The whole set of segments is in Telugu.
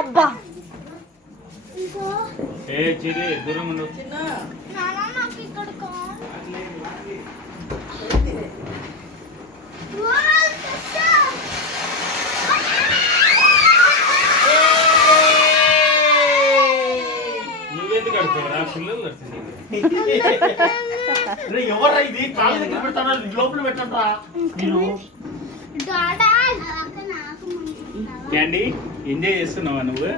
అబ్బా ఏ చిరి దూరం ఉండు. నువ్వెందుకు కడుకోరా పిల్లలు కడుతుంది. ఎవరా ఇది కాళ్ళ దగ్గర పెడతారా లోపల పెట్టండి మీరు క్యాండీ ఎంజాయ్ చేస్తున్నావా నువ్వు?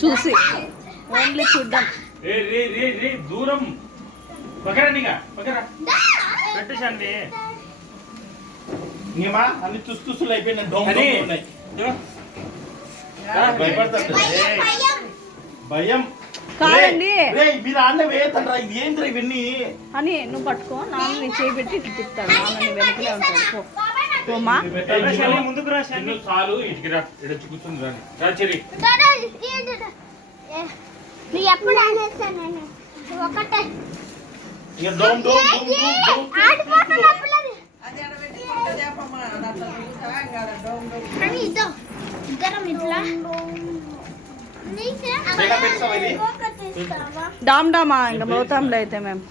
చూసి ఓన్లీ చూద్దాం. రే రే రే రే దూరం పక్కరా పక్కరా పెట్టు శాంతి. ఇంకేమా అన్ని తుస్తులు అయిపోయినా అని ఉన్నాయి ఇదిగో. భయపడతాడు భయం కాదండి మీరు ఆన్న వేయతండ్రా ఇది ఏంద్రా ఇవన్నీ అని నువ్వు పట్టుకో, నాన్న నీ చేయి పెట్టి ఇటు తిప్పుతాడు, నాన్న నీ వెనకలే ఉంటాడు. పోమా ఏ శాంతి ముందుకు రా శాంతి. చాలు ఇటుకి రా ఇక్కడ వచ్చి కూర్చుంది రా. రా చెరి ఎప్పుడు అనేస్తాను ఒకటే ఇక డోమ్ డోమ్ డోమ్ డోమ్ డామ్ డామా ఇంకా మోతాంలో అయితే మేము